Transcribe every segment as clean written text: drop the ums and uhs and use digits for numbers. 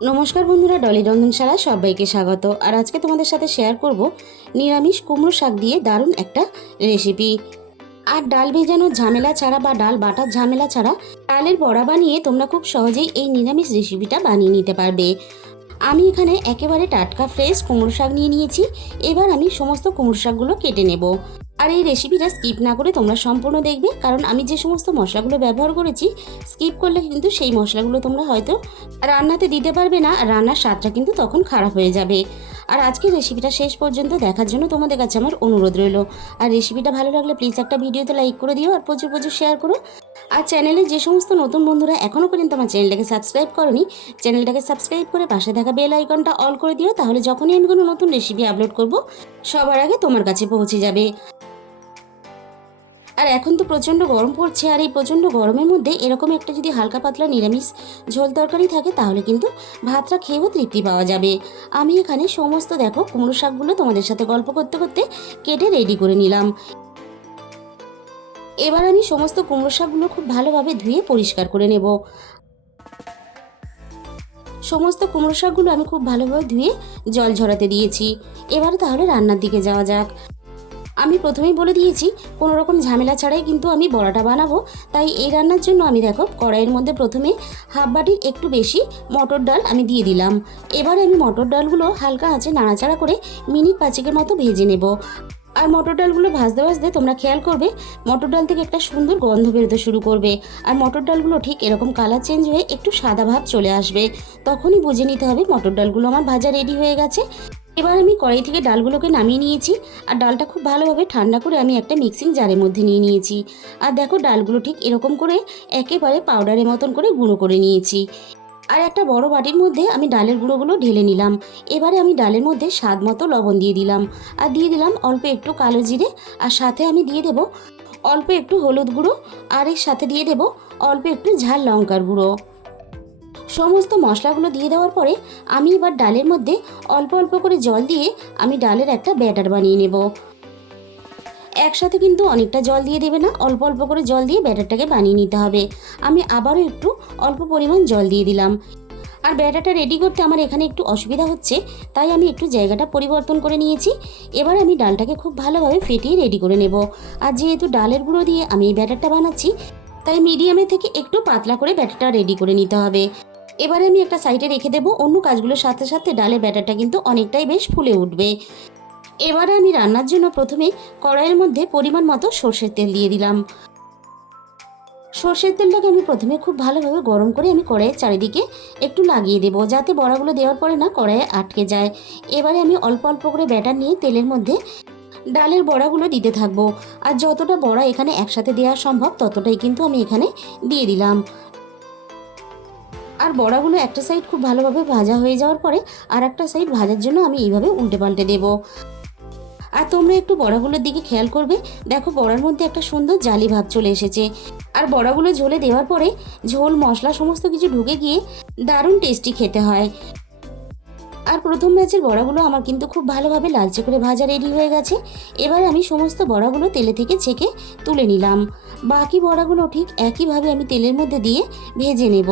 নমস্কার বন্ধুরা, ডলি রন্ধনশালায় সবাইকে স্বাগত। আর আজকে তোমাদের সাথে শেয়ার করব নিরামিষ কুমড়ো শাক দিয়ে দারুণ একটা রেসিপি। আর ডাল ভেজানোর ঝামেলা ছাড়া বা ডাল বাটার ঝামেলা ছাড়া ডালের বড়া বানিয়ে তোমরা খুব সহজেই এই নিরামিষ রেসিপিটা বানিয়ে নিতে পারবে। আমি এখানে একেবারে টাটকা ফ্রেশ কুমড়ো শাক নিয়ে নিয়েছি। এবার আমি সমস্ত কুমড়ো শাকগুলো কেটে নেব। আর এই রেসিপিটা স্কিপ না করে তোমরা সম্পূর্ণ দেখবে, কারণ আমি যে সমস্ত মশলাগুলো ব্যবহার করেছি স্কিপ করলে কিন্তু সেই মশলাগুলো তোমরা হয়তো রান্নাতে দিতে পারবে না, আর রান্নার স্বাদটা কিন্তু তখন খারাপ হয়ে যাবে। আর আজকের রেসিপিটা শেষ পর্যন্ত দেখার জন্য তোমাদের কাছে আমার অনুরোধ রইল। আর রেসিপিটা ভালো লাগলে প্লিজ একটা ভিডিওতে লাইক করে দিও, আর প্রচুর প্রচুর শেয়ার করো। আর চ্যানেলে যে সমস্ত নতুন বন্ধুরা এখনও পর্যন্ত আমার চ্যানেলটাকে সাবস্ক্রাইব করনি, চ্যানেলটাকে সাবস্ক্রাইব করে পাশে থাকা বেল আইকনটা অল করে দিও, তাহলে যখনই আমি কোনো নতুন রেসিপি আপলোড করব সবার আগে তোমার কাছে পৌঁছে যাবে। আর এখন তো প্রচণ্ড গরম পড়ছে, আর এই প্রচণ্ড গরমের মধ্যে এরকম একটা যদি হালকা পাতলা নিরামিষ ঝোল তরকারি থাকে তাহলে কিন্তু ভাতটা খেয়েও তৃপ্তি পাওয়া যাবে। আমি এখানে সমস্ত দেখো কুমড়ো শাকগুলো তোমাদের সাথে গল্প করতে করতে কেটে রেডি করে নিলাম। এবার আমি সমস্ত কুমড়ো শাকগুলো খুব ভালোভাবে ধুয়ে পরিষ্কার করে নেব। সমস্ত কুমড়ো শাকগুলো আমি খুব ভালোভাবে ধুয়ে জল ঝরাতে দিয়েছি। এবার তাহলে রান্নার দিকে যাওয়া যাক। আমি প্রথমেই বলে দিয়েছি কোনো রকম ঝামেলা ছাড়াই কিন্তু আমি বড়াটা বানাবো। তাই এই রান্নার জন্য আমি দেখো কড়াইয়ের মধ্যে প্রথমে হাফ বাটির একটু বেশি মটর ডাল আমি দিয়ে দিলাম। এবারে আমি মটর ডালগুলো হালকা আঁচে নাড়াচাড়া করে মিনিট পাঁচেকের মতো ভেজে নেব। আর মটর ডালগুলো ভাজতে ভাজতে তোমরা খেয়াল করবে মটর ডাল থেকে একটা সুন্দর গন্ধ বেরোতে শুরু করবে। আর মটর ডালগুলো ঠিক এরকম কালার চেঞ্জ হয়ে একটু সাদা ভাব চলে আসবে, তখনই বুঝে নিতে হবে মটর ডালগুলো আমার ভাজা রেডি হয়ে গেছে। এবার আমি কড়াই থেকে ডালগুলোকে নামিয়ে নিয়েছি। আর ডালটা খুব ভালোভাবে ঠান্ডা করে আমি একটা মিক্সিং জারের মধ্যে নিয়ে নিয়েছি। আর দেখো ডালগুলো ঠিক এরকম করে একেবারে পাউডারের মতন করে গুঁড়ো করে নিয়েছি। আর একটা বড় বাটির মধ্যে আমি ডালের গুঁড়োগুলো ঢেলে নিলাম। এবারে আমি ডালের মধ্যে স্বাদ মতো লবণ দিয়ে দিলাম, আর দিয়ে দিলাম অল্প একটু কালো জিরে, আর সাথে আমি দিয়ে দেব অল্প একটু হলুদ গুঁড়ো, আর এর সাথে দিয়ে দেব অল্প একটু ঝাল লঙ্কার গুঁড়ো। সমস্ত মশলাগুলো দিয়ে দেওয়ার পরে আমি এবার ডালের মধ্যে অল্প অল্প করে জল দিয়ে আমি ডালের একটা ব্যাটার বানিয়ে নেব। একসাথে কিন্তু অনেকটা জল দিয়ে দেবে না, অল্প অল্প করে জল দিয়ে ব্যাটারটাকে বানিয়ে নিতে হবে। আমি আবারও একটু অল্প পরিমাণ জল দিয়ে দিলাম। আর ব্যাটারটা রেডি করতে আমার এখানে একটু অসুবিধা হচ্ছে, তাই আমি একটু জায়গাটা পরিবর্তন করে নিয়েছি। এবার আমি ডালটাকে খুব ভালোভাবে ফেটিয়ে রেডি করে নেব। আর যেহেতু ডালের গুঁড়ো দিয়ে আমি এই ব্যাটারটা বানাচ্ছি, তাই মিডিয়ামের থেকে একটু পাতলা করে ব্যাটারটা রেডি করে নিতে হবে। এবারে আমি একটা সাইডে রেখে দেবো, অন্য কাজগুলোর সাথে সাথে ডালের ব্যাটারটা কিন্তু অনেকটাই বেশ ফুলে উঠবে। এবারে আমি রান্নার জন্য প্রথমে কড়াইয়ের মধ্যে পরিমাণ মতো সর্ষের তেল দিয়ে দিলাম। সর্ষের তেলটাকে আমি প্রথমে খুব ভালোভাবে গরম করে আমি কড়াইয়ের চারিদিকে একটু লাগিয়ে দেবো, যাতে বড়াগুলো দেওয়ার পরে না কড়াইয়ে আটকে যায়। এবারে আমি অল্প অল্প করে ব্যাটার নিয়ে তেলের মধ্যে ডালের বড়াগুলো দিতে থাকবো। আর যতটা বড়া এখানে একসাথে দেওয়া সম্ভব ততটাই কিন্তু আমি এখানে দিয়ে দিলাম। আর বড়াগুলো একটা সাইড খুব ভালোভাবে ভাজা হয়ে যাওয়ার পরে আর একটা সাইড ভাজার জন্য আমি এইভাবে উল্টে পাল্টে দেবো। আর তোমরা একটু বড়াগুলোর দিকে খেয়াল করবে, দেখো বড়ার মধ্যে একটা সুন্দর জালি ভাব চলে এসেছে। আর বড়াগুলো ঝোলে দেওয়ার পরে ঝোল মশলা সমস্ত কিছু ঢুকে গিয়ে দারুণ টেস্টি খেতে হয়। আর প্রথম ব্যাচের বড়াগুলো আমার কিন্তু খুব ভালোভাবে লালচে করে ভাজা রেডি হয়ে গেছে। এবার আমি সমস্ত বড়াগুলো তেলে থেকে ছেঁকে তুলে নিলাম। বাকি বড়াগুলো ঠিক একইভাবে আমি তেলের মধ্যে দিয়ে ভেজে নেব।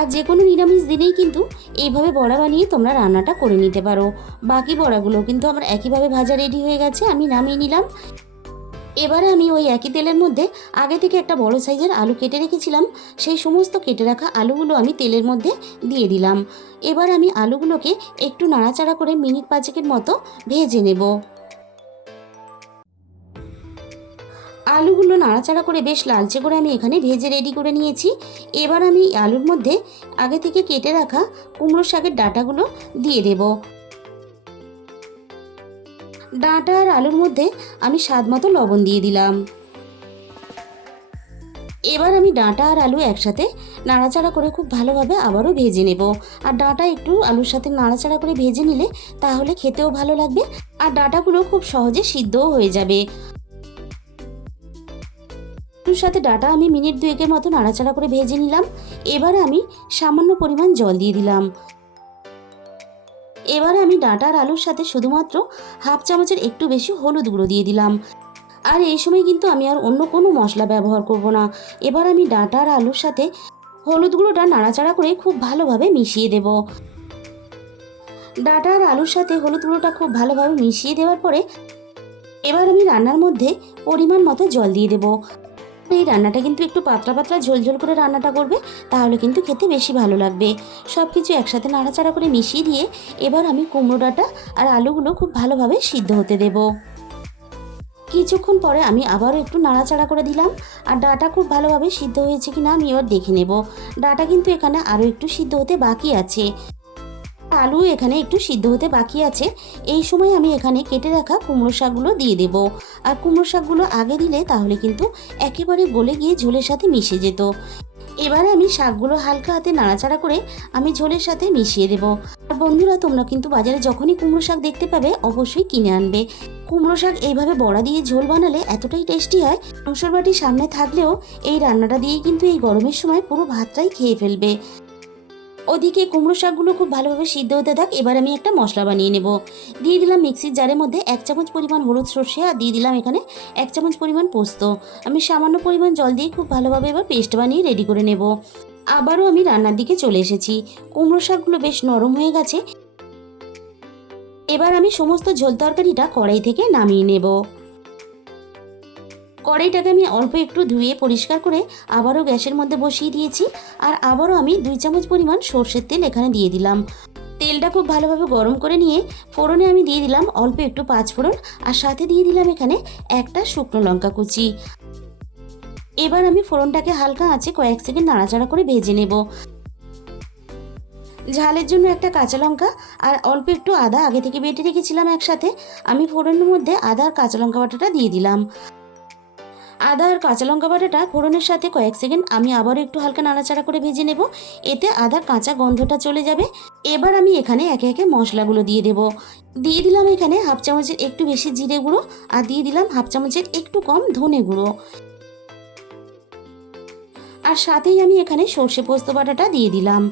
আর যে কোনো নিরামিষ দিনেই কিন্তু এইভাবে বড়া বানিয়ে তোমরা রান্নাটা করে নিতে পারো। বাকি বড়াগুলো কিন্তু আমার একইভাবে ভাজা রেডি হয়ে গেছে, আমি নামিয়ে নিলাম। এবারে আমি ওই একই তেলের মধ্যে আগে থেকে একটা বড় সাইজের আলু কেটে রেখেছিলাম, সেই সমস্ত কেটে রাখা আলুগুলো আমি তেলের মধ্যে দিয়ে দিলাম। এবার আমি আলুগুলোকে একটু নাড়াচাড়া করে মিনিট পাঁচেকের মতো ভেজে নেব। আলুগুলো নাড়াচাড়া করে বেশ লালচে করে আমি এখানে ভেজে রেডি করে নিয়েছি। এবার আমি আলুর মধ্যে আগে থেকে কেটে রাখা কুমড়ো শাকের ডাঁটাগুলো দিয়ে দেব। ডাঁটা আর আলুর মধ্যে আমি স্বাদ মতো লবণ দিয়ে দিলাম। এবার আমি ডাঁটা আর আলু একসাথে নাড়াচাড়া করে খুব ভালোভাবে আবারও ভেজে নেব। আর ডাঁটা একটু আলুর সাথে নাড়াচাড়া করে ভেজে নিলে তাহলে খেতেও ভালো লাগবে, আর ডাঁটাগুলো খুব সহজে সিদ্ধও হয়ে যাবে। আলুর সাথে ডাঁটা আমি মিনিট দুয়েকের মতো নাড়াচাড়া করে ভেজে নিলাম। এবার আমি সামান্য পরিমাণ জল দিয়ে দিলাম। এবারে আমি ডাঁটা আর আলুর সাথে শুধুমাত্র হাফ চামচের একটু বেশি হলুদ গুঁড়ো দিয়ে দিলাম। আর এই সময় কিন্তু আমি আর অন্য কোনো মশলা ব্যবহার করব না। এবার আমি ডাঁটা আর আলুর সাথে হলুদ গুঁড়োটা নাড়াচাড়া করে খুব ভালোভাবে মিশিয়ে দেব। ডাঁটা আর আলুর সাথে হলুদ গুঁড়োটা খুব ভালোভাবে মিশিয়ে দেওয়ার পরে এবার আমি রান্নার মধ্যে পরিমাণ মতো জল দিয়ে দেব। এই রান্নাটা কিন্তু একটু পাতলা পাতলা ঝোল ঝোল করে রান্নাটা করবে, তাহলে কিন্তু খেতে বেশি ভালো লাগবে। সব কিছু একসাথে নাড়াচাড়া করে মিশিয়ে দিয়ে এবার আমি কুমড়ো ডাঁটা আর আলুগুলো খুব ভালোভাবে সিদ্ধ হতে দেব। কিছুক্ষণ পরে আমি আবারও একটু নাড়াচাড়া করে দিলাম। আর ডাঁটা খুব ভালোভাবে সিদ্ধ হয়েছে কিনা আমি এবার দেখে নেব। ডাঁটা কিন্তু এখানে আরও একটু সিদ্ধ হতে বাকি আছে, আলু এখানে একটু সিদ্ধ হতে বাকি আছে। এই সময় আমি এখানে কেটে রাখা কুমড়ো শাকগুলো দিয়ে দেব। আর কুমড়ো শাকগুলো আগে দিলে তাহলে কিন্তু একেবারে গলে গিয়ে ঝোলের সাথে মিশে যেত। এবারে আমি শাকগুলো হালকা হাতে নাড়াচাড়া করে আমি ঝোলের সাথে মিশিয়ে দেব। আর বন্ধুরা, তোমরা কিন্তু বাজারে যখনই কুমড়ো শাক দেখতে পাবে অবশ্যই কিনে আনবে। কুমড়ো শাক এইভাবে বড়া দিয়ে ঝোল বানালে এতটাই টেস্টি হয়, মাংসর বাটি সামনে থাকলেও এই রান্নাটা দিয়েই কিন্তু এই গরমের সময় পুরো ভাতটাই খেয়ে ফেলবে। ওদিকে কুমড়ো শাকগুলো খুব ভালোভাবে সিদ্ধ হতে থাক। এবার আমি একটা মশলা বানিয়ে নেব। দিয়ে দিলাম মিক্সির জারের মধ্যে 1 চামচ পরিমাণ হলুদ সর্ষে, আর দিয়ে দিলাম এখানে 1 চামচ পরিমাণ পোস্ত। আমি সামান্য পরিমাণ জল দিয়ে খুব ভালোভাবে এবার পেস্ট বানিয়ে রেডি করে নেব। আবারও আমি রান্নার দিকে চলে এসেছি। কুমড়ো শাকগুলো বেশ নরম হয়ে গেছে। এবার আমি সমস্ত ঝোল তরকারিটা কড়াই থেকে নামিয়ে নেব। কড়াইটাকে আমি অল্প একটু ধুয়ে পরিষ্কার করে আবারও গ্যাসের মধ্যে বসিয়ে দিয়েছি। আর আবারও আমি 2 চামচ পরিমাণ সর্ষের তেল এখানে দিয়ে দিলাম। তেলটা খুব ভালোভাবে গরম করে নিয়ে ফোড়নে আমি দিয়ে দিলাম অল্প একটু 5 ফোড়ন, আর সাথে দিয়ে দিলাম এখানে একটা শুকনো লঙ্কা কুচি। এবার আমি ফোড়নটাকে হালকা আঁচে কয়েক সেকেন্ড নাড়াচাড়া করে ভেজে নেব। ঝালের জন্য একটা কাঁচা লঙ্কা আর অল্প একটু আদা আগে থেকে বেটে রেখেছিলাম একসাথে। আমি ফোড়নের মধ্যে আদা আর কাঁচা লঙ্কা বাটাটা দিয়ে দিলাম। আদা আর কাঁচা লঙ্কা বাটাটা ফোড়নের সাথে কয়েক সেকেন্ড আমি আবারও একটু হালকা নাড়াচাড়া করে ভেজে নেব। এতে আদার কাঁচা গন্ধটা চলে যাবে। এবার আমি এখানে একে একে মশলাগুলো দিয়ে দেব। দিয়ে দিলাম এখানে হাফ চামচের একটু বেশি জিরে গুঁড়ো, আর দিয়ে দিলাম হাফ চামচের একটু কম ধনে গুঁড়ো। আর সাথেই আমি এখানে সর্ষে পোস্ত বাটাটা দিয়ে দিলাম।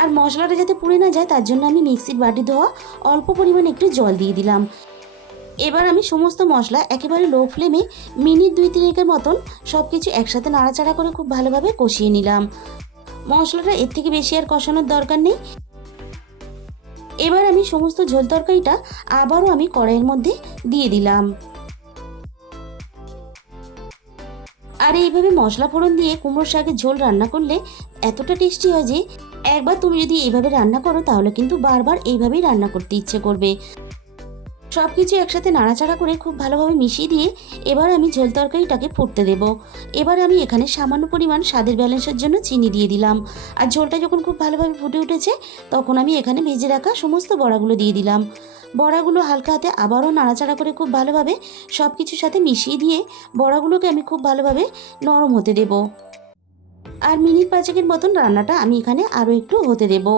আর মশলাটা যাতে পুড়ে না যায় তার জন্য আমি মিক্সির বাটি ধোয়া অল্প পরিমাণ একটু জল দিয়ে দিলাম। এবার আমি সমস্ত মশলা একেবারে লো ফ্লেমে মিনিট 2-3 মতন সব কিছু একসাথে নাড়াচাড়া করে খুব ভালোভাবে কষিয়ে নিলাম। মশলাটা এর থেকে বেশি আর কষানোর দরকার নেই। এবার আমি সমস্ত ঝোল তরকারিটা আবারও আমি কড়াইয়ের মধ্যে দিয়ে দিলাম। আর এইভাবে মশলা ফোড়ন দিয়ে কুমড়োর শাকের ঝোল রান্না করলে এতটা টেস্টি হয় যে একবার তুমি যদি এইভাবে রান্না করো তাহলে কিন্তু বারবার এইভাবেই রান্না করতে ইচ্ছে করবে। সব কিছু একসাথে নাড়াচাড়া করে খুব ভালোভাবে মিশিয়ে দিয়ে এবার আমি ঝোল তরকারিটাকে ফুটতে দেব। এবার আমি এখানে সামান্য পরিমাণ স্বাদের ব্যালেন্সের জন্য চিনি দিয়ে দিলাম। আর ঝোলটা যখন খুব ভালোভাবে ফুটে উঠেছে তখন আমি এখানে ভেজে রাখা সমস্ত বড়াগুলো দিয়ে দিলাম। বড়াগুলো হালকা হাতে আবারও নাড়াচাড়া করে খুব ভালোভাবে সব কিছুর সাথে মিশিয়ে দিয়ে বড়াগুলোকে আমি খুব ভালোভাবে নরম হতে দেব। আর মিনিট 5 মতন রান্নাটা আমি এখানে আরও একটু হতে দেব।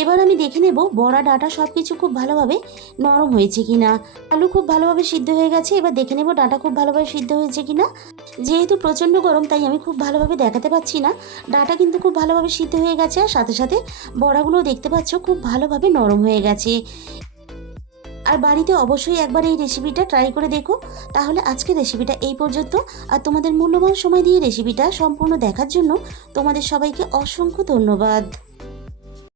এবার আমি দেখে নেব বড়া ডাঁটা সব কিছু খুব ভালোভাবে নরম হয়েছে কিনা। আলু খুব ভালোভাবে সিদ্ধ হয়ে গেছে। এবার দেখে নেব ডাঁটা খুব ভালোভাবে সিদ্ধ হয়েছে কিনা। যেহেতু প্রচণ্ড গরম তাই আমি খুব ভালোভাবে দেখাতে পাচ্ছি না। ডাঁটা কিন্তু খুব ভালোভাবে সিদ্ধ হয়ে গেছে, আর সাথে সাথে বড়াগুলো দেখতে পাচ্ছ খুব ভালোভাবে নরম হয়ে গেছে। আর বাড়িতে অবশ্যই একবার এই রেসিপিটা ট্রাই করে দেখো। তাহলে আজকের রেসিপিটা এই পর্যন্ত। আর তোমাদের মূল্যবান সময় দিয়ে রেসিপিটা সম্পূর্ণ দেখার জন্য তোমাদের সবাইকে অসংখ্য ধন্যবাদ।